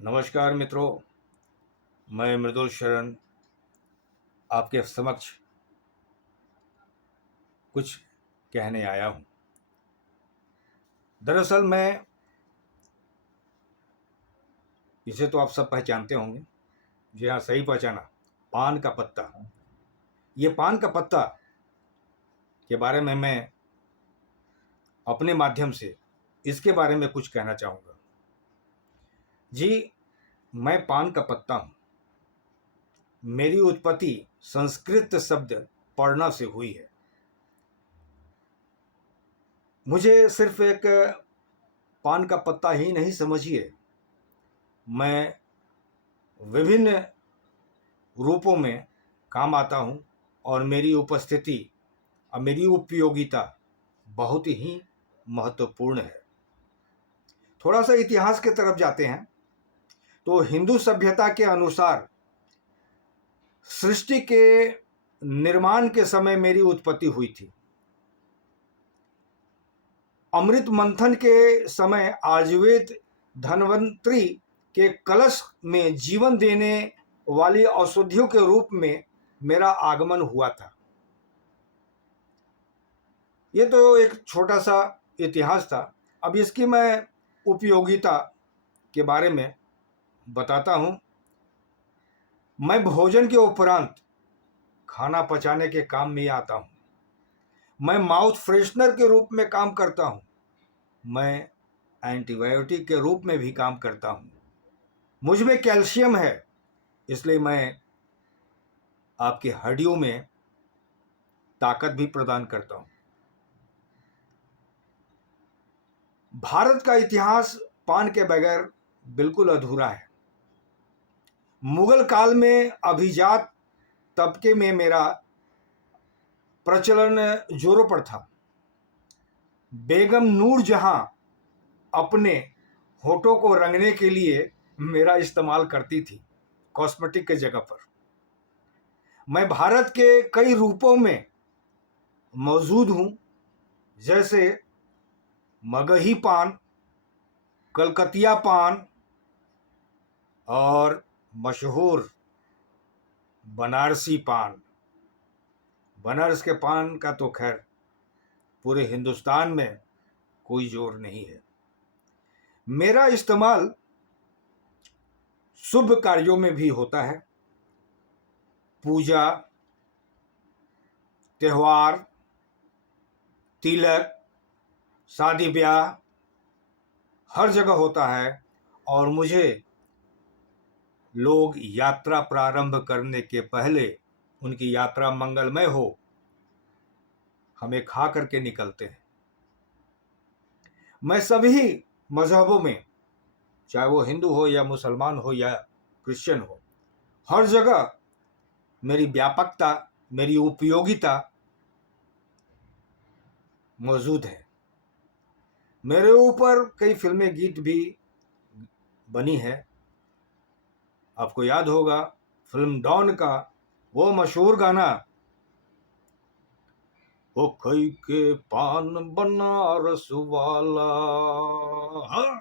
नमस्कार मित्रों, मैं मृदुल शरण आपके समक्ष कुछ कहने आया हूँ। दरअसल मैं इसे तो आप सब पहचानते होंगे। जी हाँ, सही पहचाना, पान का पत्ता। ये पान का पत्ता के बारे में मैं अपने माध्यम से इसके बारे में कुछ कहना चाहूँगा। जी, मैं पान का पत्ता हूँ। मेरी उत्पत्ति संस्कृत शब्द पढ़ना से हुई है। मुझे सिर्फ एक पान का पत्ता ही नहीं समझिए, मैं विभिन्न रूपों में काम आता हूँ और मेरी उपस्थिति और मेरी उपयोगिता बहुत ही महत्वपूर्ण है। थोड़ा सा इतिहास के तरफ जाते हैं तो हिंदू सभ्यता के अनुसार सृष्टि के निर्माण के समय मेरी उत्पत्ति हुई थी। अमृत मंथन के समय आयुर्वेद धन्वंतरी के कलश में जीवन देने वाली औषधियों के रूप में मेरा आगमन हुआ था। ये तो एक छोटा सा इतिहास था। अब इसकी मैं उपयोगिता के बारे में बताता हूँ। मैं भोजन के उपरांत खाना पचाने के काम में आता हूँ। मैं माउथ फ्रेशनर के रूप में काम करता हूँ। मैं एंटीबायोटिक के रूप में भी काम करता हूँ। मुझ में कैल्शियम है, इसलिए मैं आपकी हड्डियों में ताकत भी प्रदान करता हूँ। भारत का इतिहास पान के बगैर बिल्कुल अधूरा है। मुगल काल में अभिजात तबके में मेरा प्रचलन जोरों पर था। बेगम नूरजहां अपने होठों को रंगने के लिए मेरा इस्तेमाल करती थी, कॉस्मेटिक के जगह पर। मैं भारत के कई रूपों में मौजूद हूँ, जैसे मगही पान, कलकतिया पान और मशहूर बनारसी पान। बनारस के पान का तो खैर पूरे हिंदुस्तान में कोई जोर नहीं है। मेरा इस्तेमाल शुभ कार्यों में भी होता है। पूजा, त्योहार, तिलक, शादी ब्याह हर जगह होता है और मुझे लोग यात्रा प्रारंभ करने के पहले उनकी यात्रा मंगलमय हो हमें खा करके निकलते हैं। मैं सभी मजहबों में, चाहे वो हिंदू हो या मुसलमान हो या क्रिश्चियन हो, हर जगह मेरी व्यापकता, मेरी उपयोगिता मौजूद है। मेरे ऊपर कई फिल्में, गीत भी बनी है। आपको याद होगा फिल्म डॉन का वो मशहूर गाना, ओ खई के पान बनारस वाला। हाँ,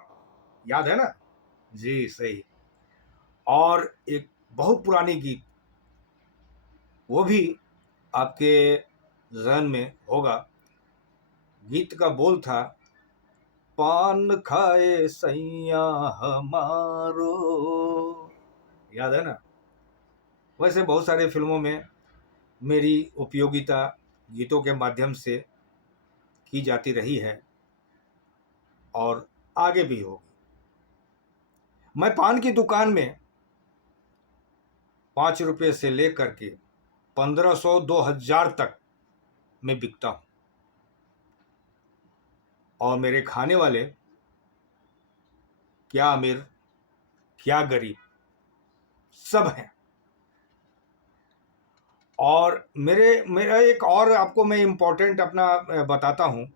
याद है ना? जी सही। और एक बहुत पुरानी गीत, वो भी आपके जहन में होगा। गीत का बोल था, पान खाए सैया हमारो। याद है ना? वैसे बहुत सारे फिल्मों में मेरी उपयोगिता गीतों के माध्यम से की जाती रही है और आगे भी होगी। मैं पान की दुकान में 5 रुपये से लेकर के 1500 2000 तक में बिकता हूँ और मेरे खाने वाले क्या अमीर क्या गरीब सब हैं। और मेरा एक और आपको मैं इम्पोर्टेंट अपना बताता हूँ।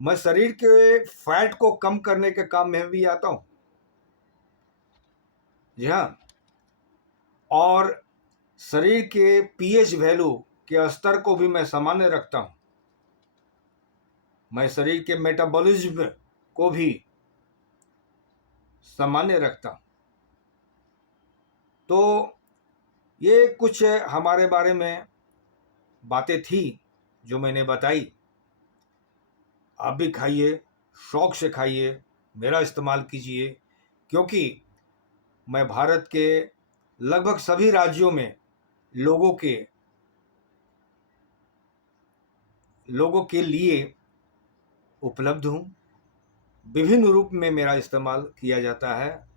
मैं शरीर के फैट को कम करने के काम में भी आता हूँ। जी हाँ। और शरीर के पीएच वैल्यू के स्तर को भी मैं सामान्य रखता हूँ। मैं शरीर के मेटाबॉलिज्म को भी सामान्य रखता हूँ। तो ये कुछ हमारे बारे में बातें थी जो मैंने बताई। आप भी खाइए, शौक से खाइए, मेरा इस्तेमाल कीजिए, क्योंकि मैं भारत के लगभग सभी राज्यों में लोगों के लिए उपलब्ध हूँ। विभिन्न रूप में मेरा इस्तेमाल किया जाता है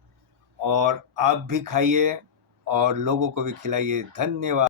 और आप भी खाइए और लोगों को भी खिलाइए। धन्यवाद।